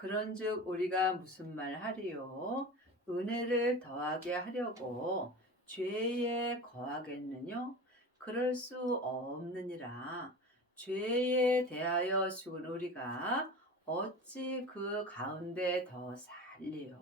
그런즉 우리가 무슨 말 하리요? 은혜를 더하게 하려고 죄에 거하겠느냐? 그럴 수 없느니라. 죄에 대하여 죽은 우리가 어찌 그 가운데 더 살리요?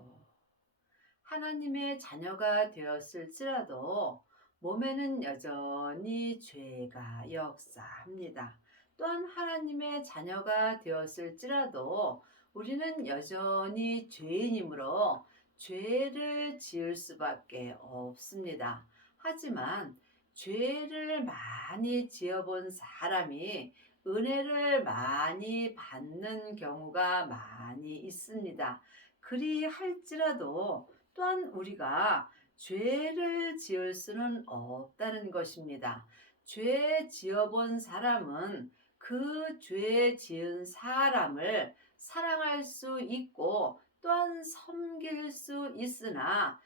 하나님의 자녀가 되었을지라도 몸에는 여전히 죄가 역사합니다. 또한 하나님의 자녀가 되었을지라도 우리는 여전히 죄인이므로 죄를 지을 수밖에 없습니다. 하지만 죄를 많이 지어본 사람이 은혜를 많이 받는 경우가 많이 있습니다. 그리할지라도 또한 우리가 죄를 지을 수는 없다는 것입니다. 죄 지어본 사람은 그 죄 지은 사람을 사랑할 수 있고 또한 섬길 수 있으나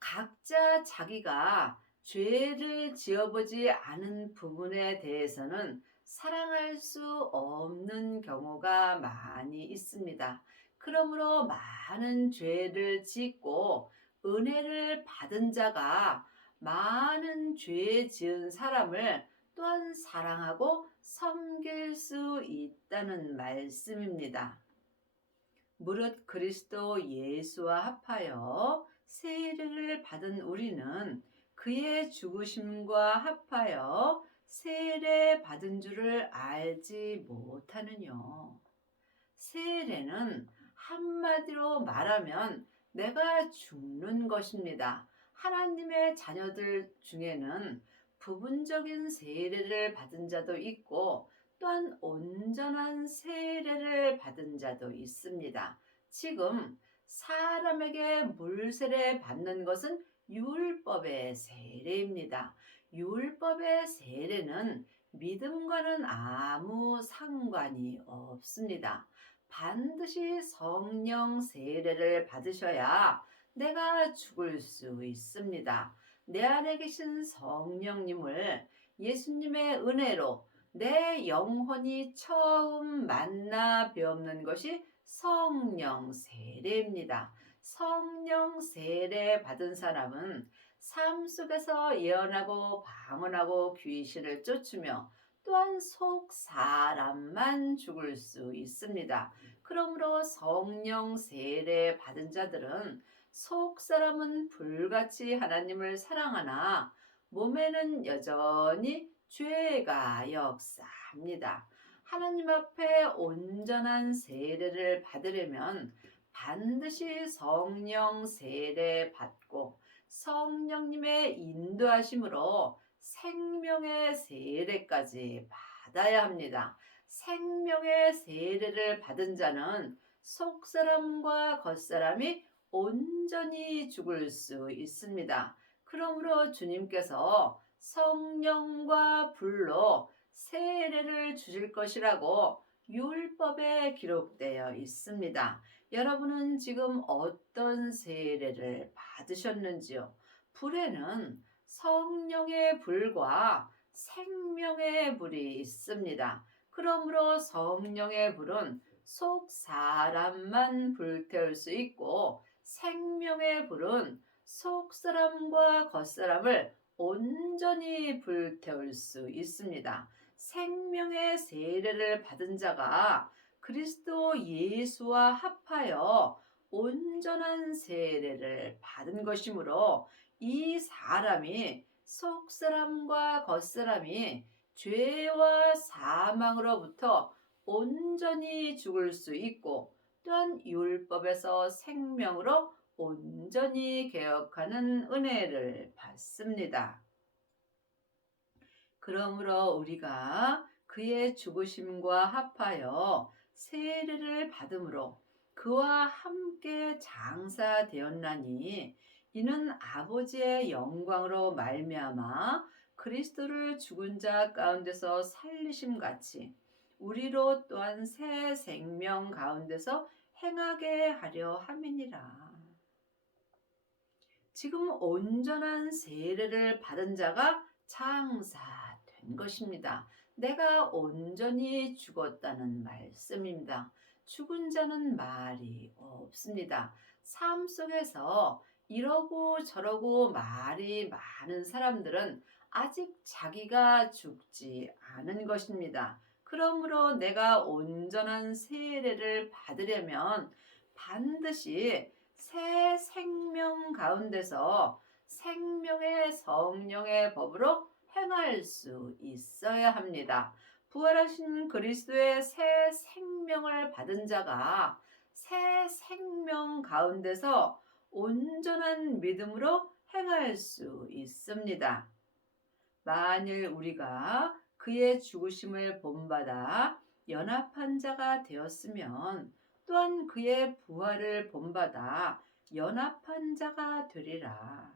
각자 자기가 죄를 지어보지 않은 부분에 대해서는 사랑할 수 없는 경우가 많이 있습니다. 그러므로 많은 죄를 짓고 은혜를 받은 자가 많은 죄 지은 사람을 또한 사랑하고 섬길 수 있다는 말씀입니다. 무릇 그리스도 예수와 합하여 세례를 받은 우리는 그의 죽으심과 합하여 세례 받은 줄을 알지 못하느냐. 세례는 한마디로 말하면 내가 죽는 것입니다. 하나님의 자녀들 중에는 부분적인 세례를 받은 자도 있고 또한 온전한 세례를 받은 자도 있습니다. 지금 사람에게 물세례 받는 것은 율법의 세례입니다. 율법의 세례는 믿음과는 아무 상관이 없습니다. 반드시 성령 세례를 받으셔야 내가 죽을 수 있습니다. 내 안에 계신 성령님을 예수님의 은혜로 내 영혼이 처음 만나 뵈옵는 것이 성령 세례입니다. 성령 세례 받은 사람은 삶 속에서 예언하고 방언하고 귀신을 쫓으며 또한 속 사람만 죽을 수 있습니다. 그러므로 성령 세례 받은 자들은 속 사람은 불같이 하나님을 사랑하나 몸에는 여전히 죄가 역사합니다. 하나님 앞에 온전한 세례를 받으려면 반드시 성령 세례 받고 성령님의 인도하심으로 생명의 세례까지 받아야 합니다. 생명의 세례를 받은 자는 속사람과 겉사람이 온전히 죽을 수 있습니다. 그러므로 주님께서 성령과 불로 세례를 주실 것이라고 율법에 기록되어 있습니다. 여러분은 지금 어떤 세례를 받으셨는지요? 불에는 성령의 불과 생명의 불이 있습니다. 그러므로 성령의 불은 속 사람만 불태울 수 있고 생명의 불은 속 사람과 겉 사람을 온전히 불태울 수 있습니다. 생명의 세례를 받은 자가 그리스도 예수와 합하여 온전한 세례를 받은 것이므로 이 사람이 속사람과 겉사람이 죄와 사망으로부터 온전히 죽을 수 있고 또한 율법에서 생명으로 온전히 개혁하는 은혜를 받습니다. 그러므로 우리가 그의 죽으심과 합하여 세례를 받음으로 그와 함께 장사되었나니 이는 아버지의 영광으로 말미암아 그리스도를 죽은 자 가운데서 살리심 같이 우리로 또한 새 생명 가운데서 행하게 하려 함이니라. 지금 온전한 세례를 받은 자가 장사된 것입니다. 내가 온전히 죽었다는 말씀입니다. 죽은 자는 말이 없습니다. 삶 속에서 이러고 저러고 말이 많은 사람들은 아직 자기가 죽지 않은 것입니다. 그러므로 내가 온전한 세례를 받으려면 반드시 새 생명 가운데서 생명의 성령의 법으로 행할 수 있어야 합니다. 부활하신 그리스도의 새 생명을 받은 자가 새 생명 가운데서 온전한 믿음으로 행할 수 있습니다. 만일 우리가 그의 죽으심을 본받아 연합한 자가 되었으면 또한 그의 부활을 본받아 연합한 자가 되리라.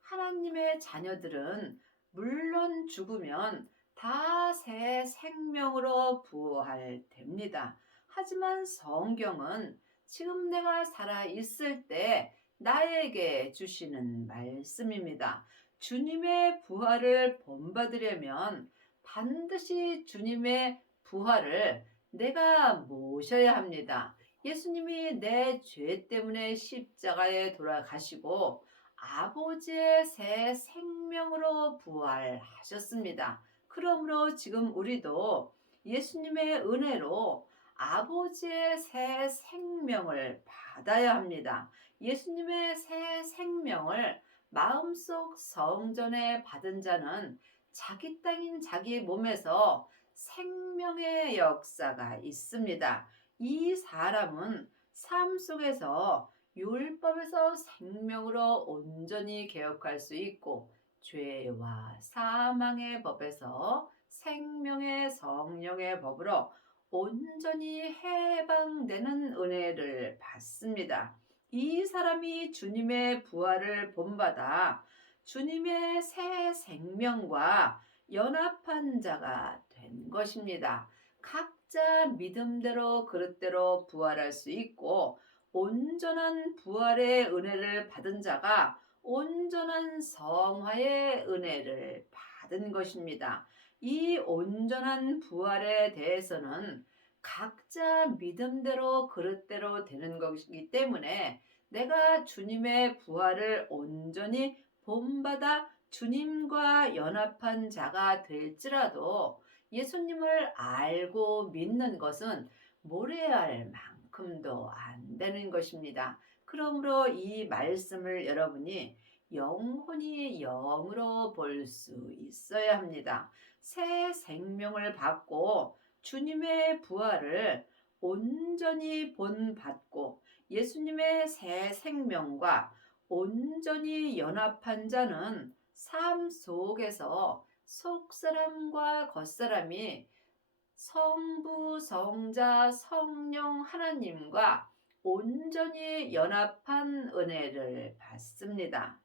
하나님의 자녀들은 물론 죽으면 다 새 생명으로 부활됩니다. 하지만 성경은 지금 내가 살아 있을 때 나에게 주시는 말씀입니다. 주님의 부활을 본받으려면 반드시 주님의 부활을 내가 모셔야 합니다. 예수님이 내 죄 때문에 십자가에 돌아가시고 아버지의 새 생명으로 부활하셨습니다. 그러므로 지금 우리도 예수님의 은혜로 아버지의 새 생명을 받아야 합니다. 예수님의 새 생명을 마음속 성전에 받은 자는 자기 땅인 자기 몸에서 생명의 역사가 있습니다. 이 사람은 삶 속에서 율법에서 생명으로 온전히 개혁할 수 있고 죄와 사망의 법에서 생명의 성령의 법으로 온전히 해방되는 은혜를 받습니다. 이 사람이 주님의 부활을 본받아 주님의 새 생명과 연합한 자가 된 것입니다. 각자 믿음대로 그릇대로 부활할 수 있고 온전한 부활의 은혜를 받은 자가 온전한 성화의 은혜를 받은 것입니다. 이 온전한 부활에 대해서는 각자 믿음대로 그릇대로 되는 것이기 때문에 내가 주님의 부활을 온전히 본받아 주님과 연합한 자가 될지라도 예수님을 알고 믿는 것은 모래알 만큼도 안 되는 것입니다. 그러므로 이 말씀을 여러분이 영혼이 영으로 볼 수 있어야 합니다. 새 생명을 받고 주님의 부활을 온전히 본받고 예수님의 새 생명과 온전히 연합한 자는 삶 속에서 속사람과 겉사람이 성부, 성자, 성령 하나님과 온전히 연합한 은혜를 받습니다.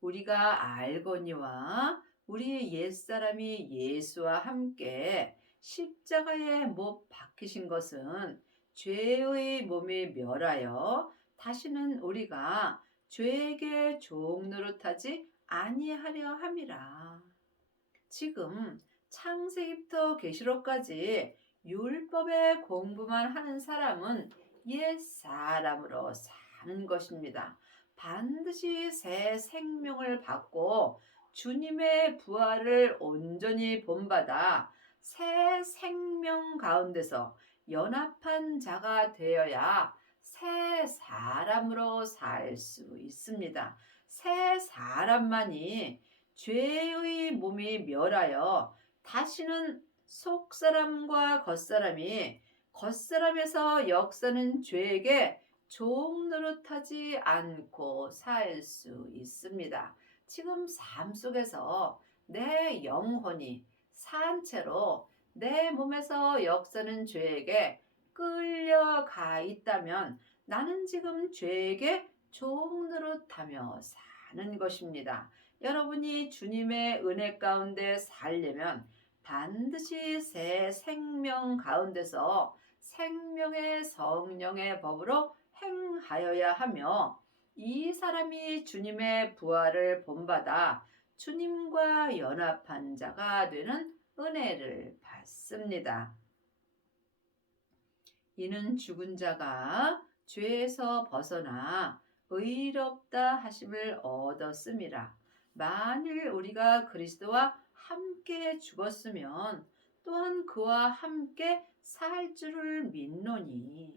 우리가 알거니와 우리 옛사람이 예수와 함께 십자가에 못 박히신 것은 죄의 몸이 멸하여 다시는 우리가 죄에게 종노릇하지 아니하려 함이라. 지금 창세기부터 계시록까지 율법의 공부만 하는 사람은 옛 사람으로 사는 것입니다. 반드시 새 생명을 받고 주님의 부활을 온전히 본받아 새 생명 가운데서 연합한 자가 되어야 새 사람으로 살 수 있습니다. 새 사람만이 죄의 몸이 멸하여 다시는 속사람과 겉사람이 겉사람에서 역사는 죄에게 종노릇하지 않고 살 수 있습니다. 지금 삶 속에서 내 영혼이 산채로 내 몸에서 역사는 죄에게 끌려가 있다면 나는 지금 죄에게 종노릇하며 사는 것입니다. 여러분이 주님의 은혜 가운데 살려면 반드시 새 생명 가운데서 생명의 성령의 법으로 행하여야 하며 이 사람이 주님의 부활을 본받아 주님과 연합한 자가 되는 은혜를 받습니다. 이는 죽은 자가 죄에서 벗어나 의롭다 하심을 얻었음이라. 만일 우리가 그리스도와 함께 죽었으면 또한 그와 함께 살 줄을 믿노니.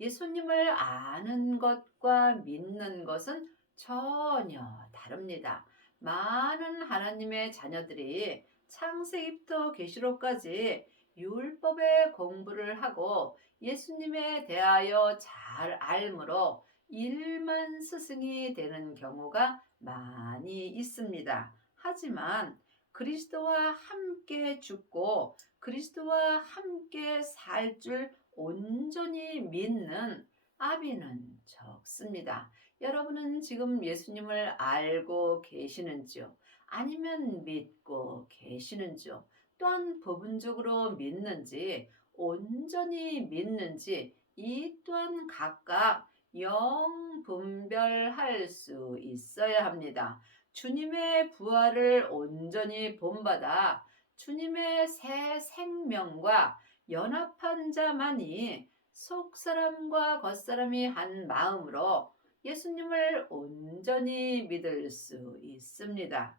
예수님을 아는 것과 믿는 것은 전혀 다릅니다. 많은 하나님의 자녀들이 창세기부터 계시록까지 율법의 공부를 하고 예수님에 대하여 잘 알므로 일만 스승이 되는 경우가 많이 있습니다. 하지만 그리스도와 함께 죽고 그리스도와 함께 살 줄 온전히 믿는 아비는 적습니다. 여러분은 지금 예수님을 알고 계시는지요? 아니면 믿고 계시는지요? 또한 부분적으로 믿는지 온전히 믿는지 이 또한 각각 영 분별할 수 있어야 합니다. 주님의 부활을 온전히 본받아 주님의 새 생명과 연합한 자만이 속사람과 겉사람이 한 마음으로 예수님을 온전히 믿을 수 있습니다.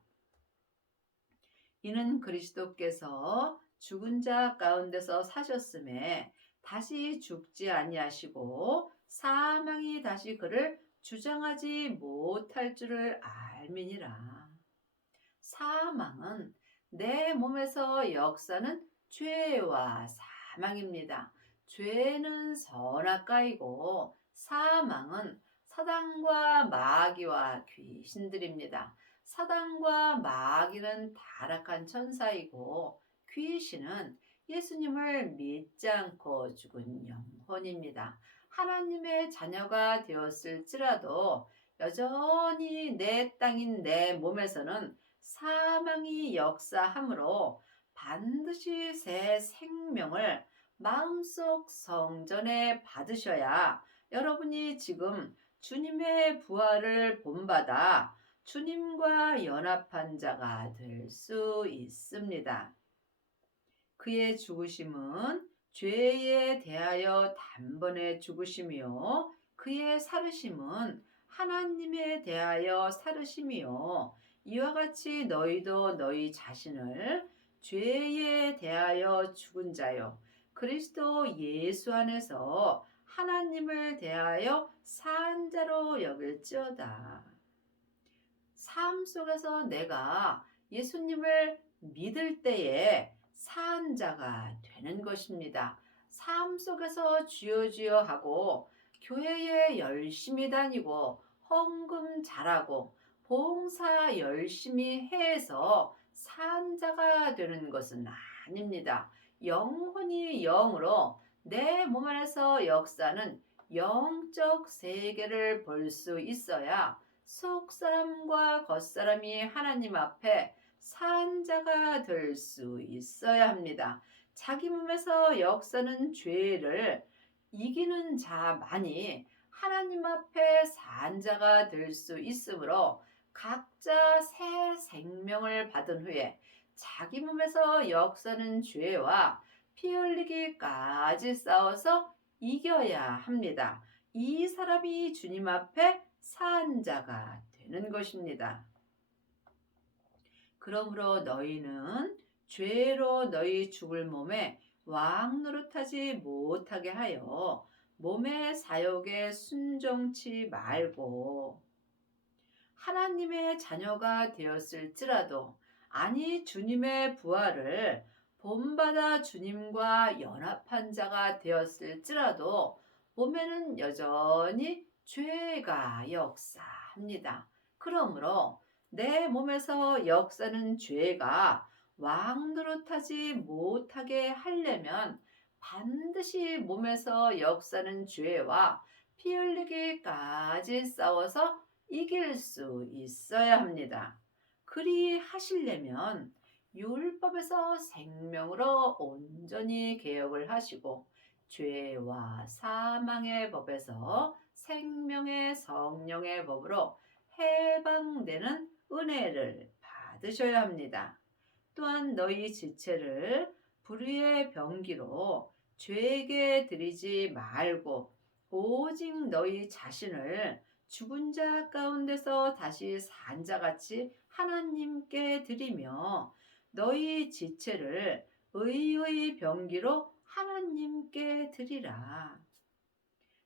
이는 그리스도께서 죽은 자 가운데서 사셨음에 다시 죽지 아니하시고 사망이 다시 그를 주장하지 못할 줄을 알미니라. 사망은 내 몸에서 역사는 죄와 사망입니다. 죄는 선악과이고 사망은 사단과 마귀와 귀신들입니다. 사단과 마귀는 타락한 천사이고 귀신은 예수님을 믿지 않고 죽은 영혼입니다. 하나님의 자녀가 되었을지라도 여전히 내 땅인 내 몸에서는 사망이 역사하므로 반드시 새 생명을 마음속 성전에 받으셔야 여러분이 지금 주님의 부활을 본받아 주님과 연합한 자가 될 수 있습니다. 그의 죽으심은 죄에 대하여 단번에 죽으심이요 그의 살으심은 하나님에 대하여 살으심이요 이와 같이 너희도 너희 자신을 죄에 대하여 죽은 자요 그리스도 예수 안에서 하나님을 대하여 산 자로 여길지어다. 삶 속에서 내가 예수님을 믿을 때에 산 자가 되는 것입니다. 삶 속에서 주여 주여 하고 교회에 열심히 다니고 헌금 잘하고 봉사 열심히 해서 산 자가 되는 것은 아닙니다. 영혼이 영으로 내 몸 안에서 역사는 영적 세계를 볼 수 있어야 속사람과 겉사람이 하나님 앞에 산 자가 될 수 있어야 합니다. 자기 몸에서 역사는 죄를 이기는 자만이 하나님 앞에 산 자가 될 수 있으므로 각자 새 생명을 받은 후에 자기 몸에서 역사는 죄와 피 흘리기까지 싸워서 이겨야 합니다. 이 사람이 주님 앞에 산 자가 되는 것입니다. 그러므로 너희는 죄로 너희 죽을 몸에 왕 노릇하지 못하게 하여 몸의 사욕에 순종치 말고 하나님의 자녀가 되었을지라도 아니 주님의 부활을 본받아 주님과 연합한 자가 되었을지라도 몸에는 여전히 죄가 역사합니다. 그러므로 내 몸에서 역사는 죄가 왕 노릇하지 못하게 하려면 반드시 몸에서 역사는 죄와 피 흘리기까지 싸워서 이길 수 있어야 합니다. 그리 하시려면 율법에서 생명으로 온전히 개혁을 하시고 죄와 사망의 법에서 생명의 성령의 법으로 해방되는 은혜를 받으셔야 합니다. 또한 너희 지체를 불의의 병기로 죄에게 드리지 말고 오직 너희 자신을 죽은 자 가운데서 다시 산 자같이 하나님께 드리며 너희 지체를 의의 병기로 하나님께 드리라.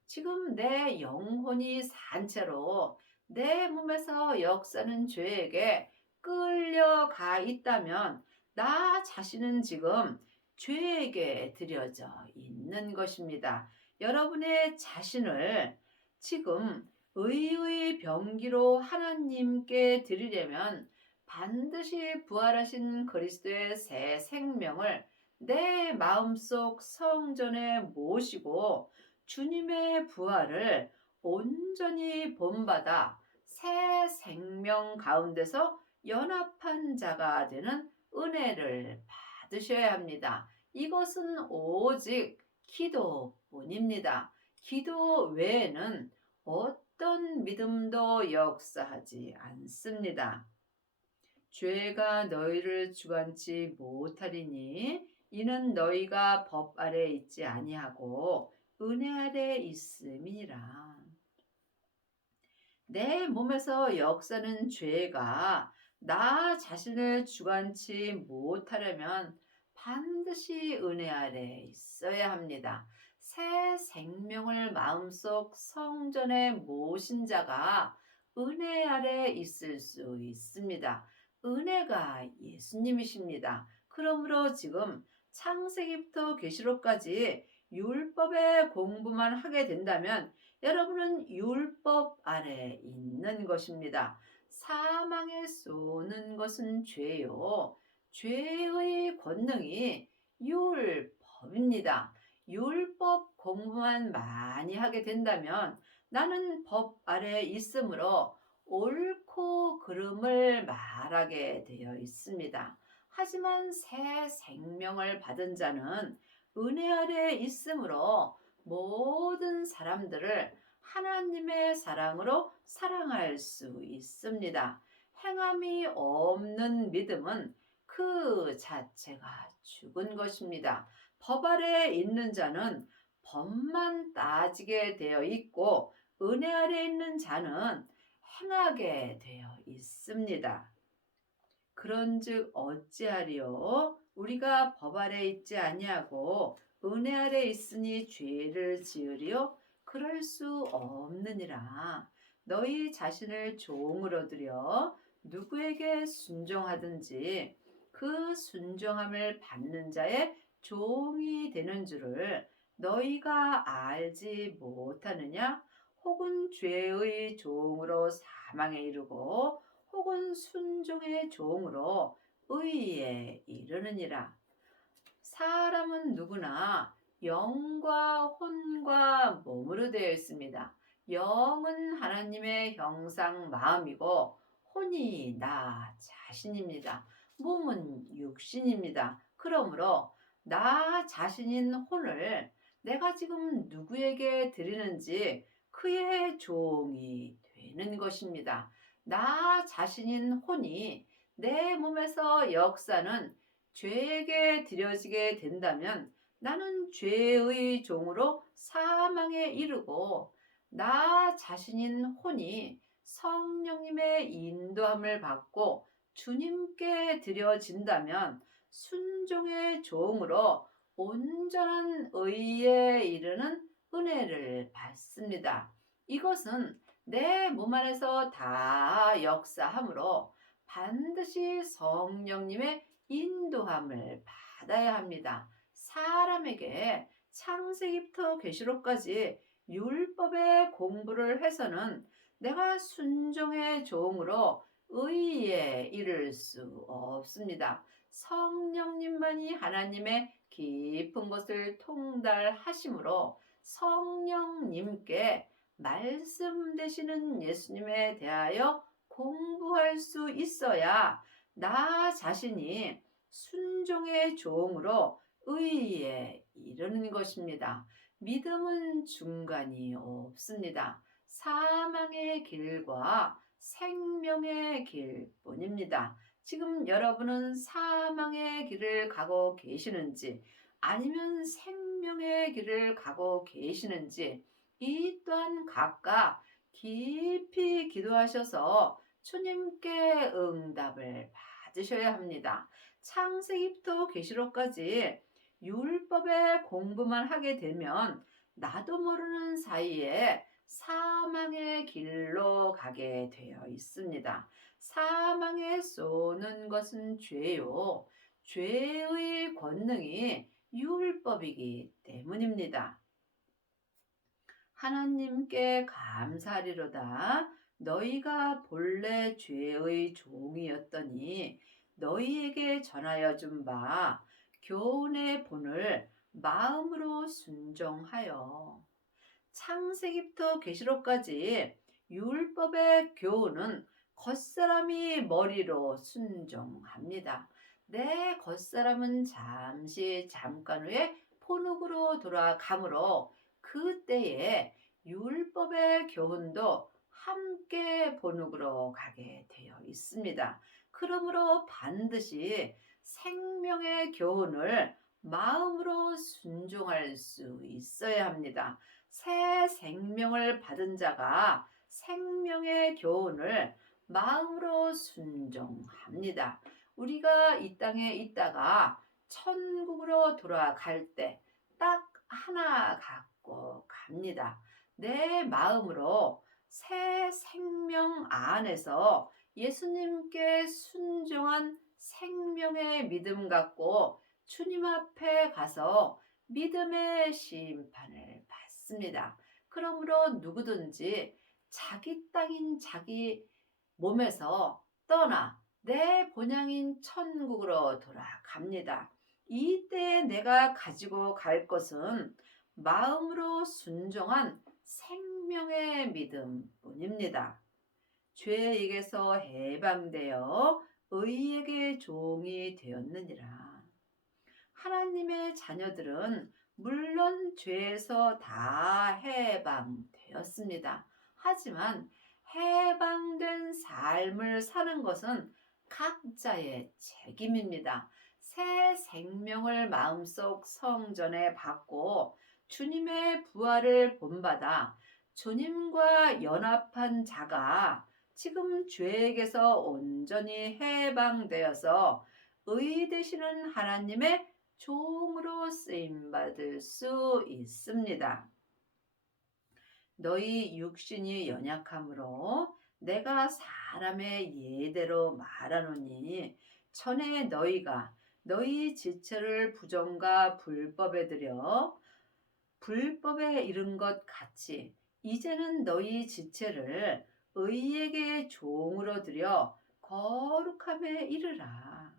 지금 내 영혼이 산 채로 내 몸에서 역사는 죄에게 끌려가 있다면 나 자신은 지금 죄에게 드려져 있는 것입니다. 여러분의 자신을 지금 의의 병기로 하나님께 드리려면 반드시 부활하신 그리스도의 새 생명을 내 마음속 성전에 모시고 주님의 부활을 온전히 본받아 새 생명 가운데서 연합한 자가 되는 은혜를 받으셔야 합니다. 이것은 오직 기도뿐입니다. 기도 외에는 어떤 믿음도 역사하지 않습니다. 죄가 너희를 주관치 못하리니 이는 너희가 법 아래 있지 아니하고 은혜 아래 있음이니라. 내 몸에서 역사는 죄가 나 자신을 주관치 못하려면 반드시 은혜 아래 있어야 합니다. 새 생명을 마음속 성전에 모신 자가 은혜 아래 있을 수 있습니다. 은혜가 예수님이십니다. 그러므로 지금 창세기부터 계시록까지 율법의 공부만 하게 된다면 여러분은 율법 아래 있는 것입니다. 사망에 쏘는 것은 죄요. 죄의 권능이 율법입니다. 율법 공부만 많이 하게 된다면 나는 법 아래 있으므로 옳고 그름을 말하게 되어 있습니다. 하지만 새 생명을 받은 자는 은혜 아래 있으므로 모든 사람들을 하나님의 사랑으로 사랑할 수 있습니다. 행함이 없는 믿음은 그 자체가 죽은 것입니다. 법 아래 있는 자는 법만 따지게 되어 있고 은혜 아래 있는 자는 행하게 되어 있습니다. 그런즉 어찌하리요? 우리가 법 아래 있지 아니하고 은혜 아래 있으니 죄를 지으리요? 그럴 수 없느니라. 너희 자신을 종으로 들여 누구에게 순종하든지 그 순종함을 받는 자의 종이 되는 줄을 너희가 알지 못하느냐? 혹은 죄의 종으로 사망에 이르고 혹은 순종의 종으로 의에 이르느니라. 사람은 누구나 영과 혼과 몸으로 되어 있습니다. 영은 하나님의 형상 마음이고 혼이 나 자신입니다. 몸은 육신입니다. 그러므로 나 자신인 혼을 내가 지금 누구에게 드리는지 그의 종이 되는 것입니다. 나 자신인 혼이 내 몸에서 역사는 죄에게 드려지게 된다면 나는 죄의 종으로 사망에 이르고 나 자신인 혼이 성령님의 인도함을 받고 주님께 드려진다면 순종의 종으로 온전한 의에 이르는 은혜를 받습니다. 이것은 내 몸 안에서 다 역사하므로 반드시 성령님의 인도함을 받아야 합니다. 사람에게 창세기부터 계시록까지 율법의 공부를 해서는 내가 순종의 종으로 의에 이를 수 없습니다. 성령님만이 하나님의 깊은 것을 통달하심으로 성령님께 말씀 되시는 예수님에 대하여 공부할 수 있어야 나 자신이 순종의 종으로 의에 이르는 것입니다. 믿음은 중간이 없습니다. 사망의 길과 생명의 길뿐입니다. 지금 여러분은 사망의 길을 가고 계시는지 아니면 생명의 생명의 길을 가고 계시는지 이 또한 각각 깊이 기도하셔서 주님께 응답을 받으셔야 합니다. 창세기부터 계시록까지 율법의 공부만 하게 되면 나도 모르는 사이에 사망의 길로 가게 되어 있습니다. 사망에 쏘는 것은 죄요. 죄의 권능이 율법이기 때문입니다. 하나님께 감사하리로다. 너희가 본래 죄의 종이었더니 너희에게 전하여 준 바 교훈의 본을 마음으로 순종하여. 창세기부터 계시록까지 율법의 교훈은 겉사람이 머리로 순종합니다. 내 겉사람은 잠깐 후에 본흙으로 돌아가므로 그때에 율법의 교훈도 함께 본흙으로 가게 되어 있습니다. 그러므로 반드시 생명의 교훈을 마음으로 순종할 수 있어야 합니다. 새 생명을 받은 자가 생명의 교훈을 마음으로 순종합니다. 우리가 이 땅에 있다가 천국으로 돌아갈 때 딱 하나 갖고 갑니다. 내 마음으로 새 생명 안에서 예수님께 순종한 생명의 믿음 갖고 주님 앞에 가서 믿음의 심판을 받습니다. 그러므로 누구든지 자기 땅인 자기 몸에서 떠나 내 본향인 천국으로 돌아갑니다. 이때 내가 가지고 갈 것은 마음으로 순종한 생명의 믿음뿐입니다. 죄에게서 해방되어 의에게 종이 되었느니라. 하나님의 자녀들은 물론 죄에서 다 해방되었습니다. 하지만 해방된 삶을 사는 것은 각자의 책임입니다. 새 생명을 마음속 성전에 받고 주님의 부활을 본받아 주님과 연합한 자가 지금 죄에게서 온전히 해방되어서 의 되시는 하나님의 종으로 쓰임받을 수 있습니다. 너희 육신이 연약함으로 내가 사람의 예대로 말하노니 전에 너희가 너희 지체를 부정과 불법에 들여 불법에 이른 것 같이 이제는 너희 지체를 의에게 종으로 들여 거룩함에 이르라.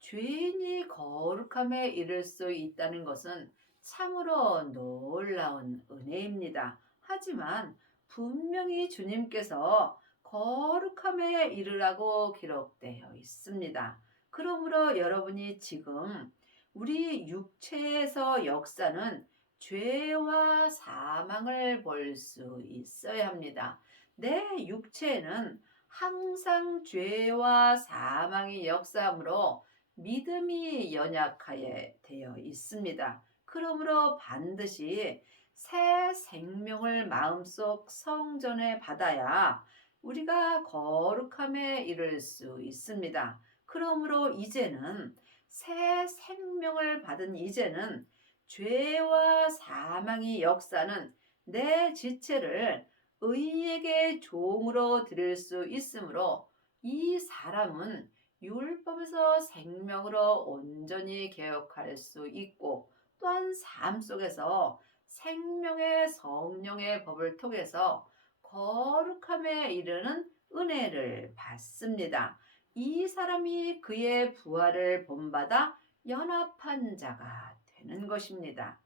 죄인이 거룩함에 이를 수 있다는 것은 참으로 놀라운 은혜입니다. 하지만 분명히 주님께서 거룩함에 이르라고 기록되어 있습니다. 그러므로 여러분이 지금 우리 육체에서 역사는 죄와 사망을 볼 수 있어야 합니다. 내 육체에는 항상 죄와 사망이 역사하므로 믿음이 연약하게 되어 있습니다. 그러므로 반드시 새 생명을 마음속 성전에 받아야 우리가 거룩함에 이를 수 있습니다. 그러므로 이제는 새 생명을 받은 이제는 죄와 사망이 역사는 내 지체를 의에게 종으로 드릴 수 있으므로 이 사람은 율법에서 생명으로 온전히 개혁할 수 있고 또한 삶 속에서 생명의 성령의 법을 통해서 거룩함에 이르는 은혜를 받습니다. 이 사람이 그의 부활을 본받아 연합한 자가 되는 것입니다.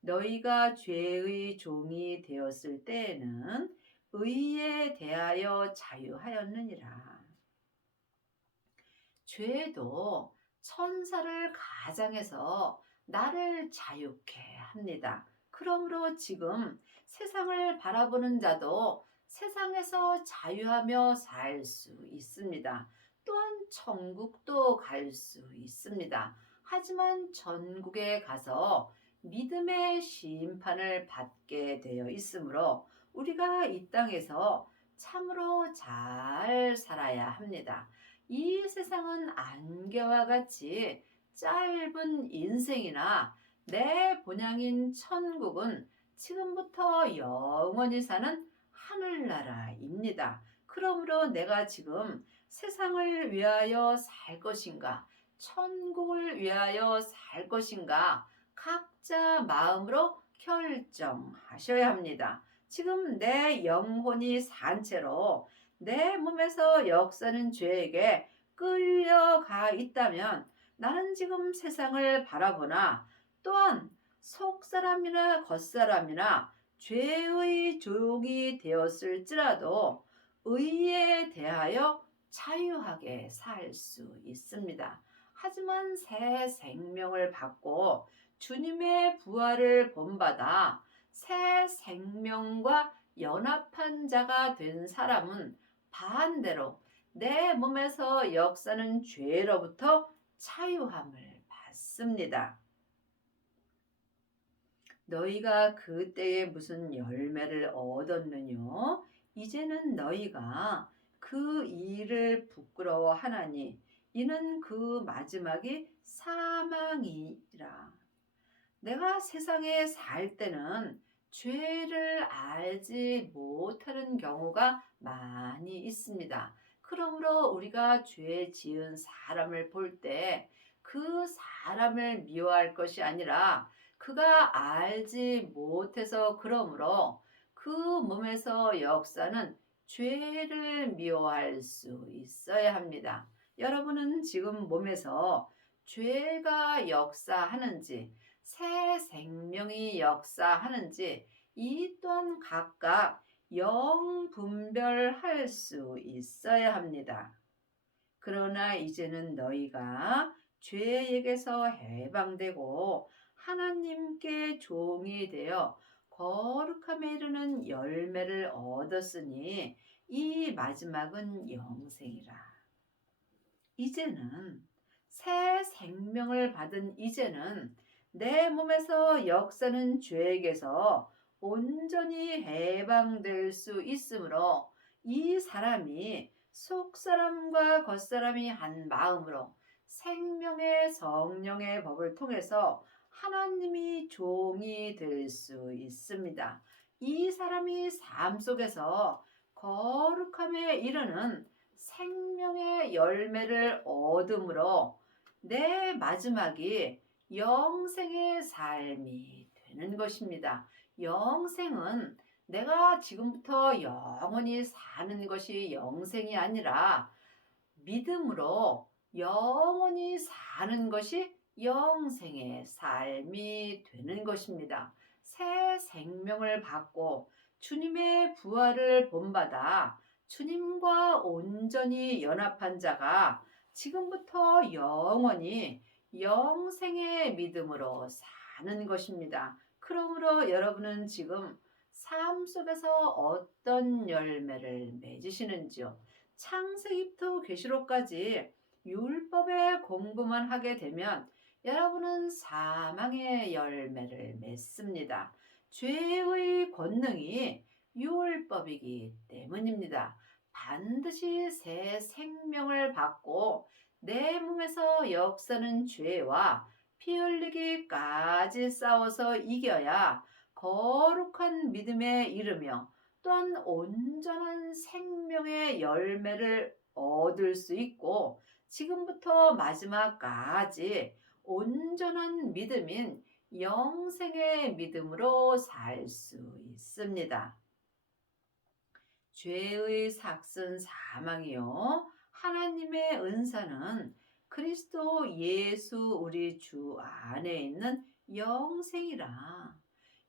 너희가 죄의 종이 되었을 때에는 의에 대하여 자유하였느니라. 죄도 천사를 가장해서 나를 자유케 합니다. 그러므로 지금 세상을 바라보는 자도 세상에서 자유하며 살 수 있습니다. 또한 천국도 갈 수 있습니다. 하지만 천국에 가서 믿음의 심판을 받게 되어 있으므로 우리가 이 땅에서 참으로 잘 살아야 합니다. 이 세상은 안개와 같이 짧은 인생이나 내 본향인 천국은 지금부터 영원히 사는 하늘나라입니다. 그러므로 내가 지금 세상을 위하여 살 것인가, 천국을 위하여 살 것인가, 각자 마음으로 결정하셔야 합니다. 지금 내 영혼이 산 채로 내 몸에서 역사는 죄에게 끌려가 있다면 나는 지금 세상을 바라보나 또한 속사람이나 겉사람이나 죄의 종이 되었을지라도 의에 대하여 자유하게 살 수 있습니다. 하지만 새 생명을 받고 주님의 부활을 본받아 새 생명과 연합한 자가 된 사람은 반대로 내 몸에서 역사는 죄로부터 자유함을 받습니다. 너희가 그때에 무슨 열매를 얻었느뇨? 이제는 너희가 그 일을 부끄러워하나니 이는 그 마지막이 사망이라. 내가 세상에 살 때는 죄를 알지 못하는 경우가 많이 있습니다. 그러므로 우리가 죄 지은 사람을 볼 때 그 사람을 미워할 것이 아니라 그가 알지 못해서 그러므로 그 몸에서 역사는 죄를 미워할 수 있어야 합니다. 여러분은 지금 몸에서 죄가 역사하는지 새 생명이 역사하는지 이 또한 각각 영분별할 수 있어야 합니다. 그러나 이제는 너희가 죄에게서 해방되고 하나님께 종이 되어 거룩함에 이르는 열매를 얻었으니 이 마지막은 영생이라. 이제는 새 생명을 받은 이제는 내 몸에서 역사는 죄에게서 온전히 해방될 수 있으므로 이 사람이 속사람과 겉사람이 한 마음으로 생명의 성령의 법을 통해서 하나님이 종이 될 수 있습니다. 이 사람이 삶 속에서 거룩함에 이르는 생명의 열매를 얻음으로 내 마지막이 영생의 삶이 되는 것입니다. 영생은 내가 지금부터 영원히 사는 것이 영생이 아니라 믿음으로 영원히 사는 것이 영생의 삶이 되는 것입니다. 새 생명을 받고 주님의 부활을 본받아 주님과 온전히 연합한 자가 지금부터 영원히 영생의 믿음으로 사는 것입니다. 그러므로 여러분은 지금 삶 속에서 어떤 열매를 맺으시는지요? 창세기부터 계시록까지 율법의 공부만 하게 되면 여러분은 사망의 열매를 맺습니다. 죄의 권능이 율법이기 때문입니다. 반드시 새 생명을 받고 내 몸에서 역사는 죄와 피 흘리기까지 싸워서 이겨야 거룩한 믿음에 이르며 또한 온전한 생명의 열매를 얻을 수 있고 지금부터 마지막까지 온전한 믿음인 영생의 믿음으로 살 수 있습니다. 죄의 삭은 사망이요 하나님의 은사는 그리스도 예수 우리 주 안에 있는 영생이라.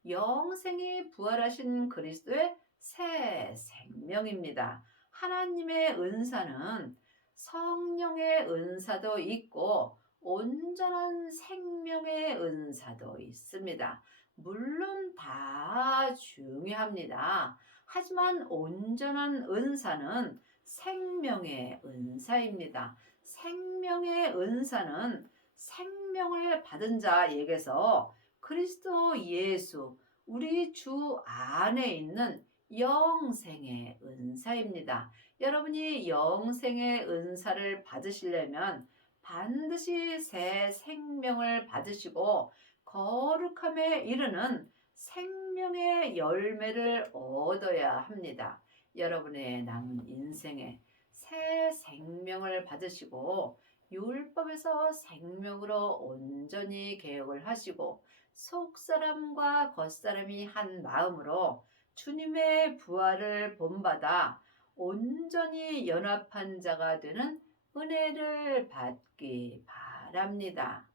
영생이 부활하신 그리스도의 새 생명입니다. 하나님의 은사는 성령의 은사도 있고 온전한 생명의 은사도 있습니다. 물론 다 중요합니다. 하지만 온전한 은사는 생명의 은사입니다. 생명의 은사는 생명을 받은 자에게서 그리스도 예수, 우리 주 안에 있는 영생의 은사입니다. 여러분이 영생의 은사를 받으시려면 반드시 새 생명을 받으시고 거룩함에 이르는 생명의 열매를 얻어야 합니다. 여러분의 남은 인생에 새 생명을 받으시고 율법에서 생명으로 온전히 개혁을 하시고 속사람과 겉사람이 한 마음으로 주님의 부활을 본받아 온전히 연합한 자가 되는 은혜를 받기 바랍니다.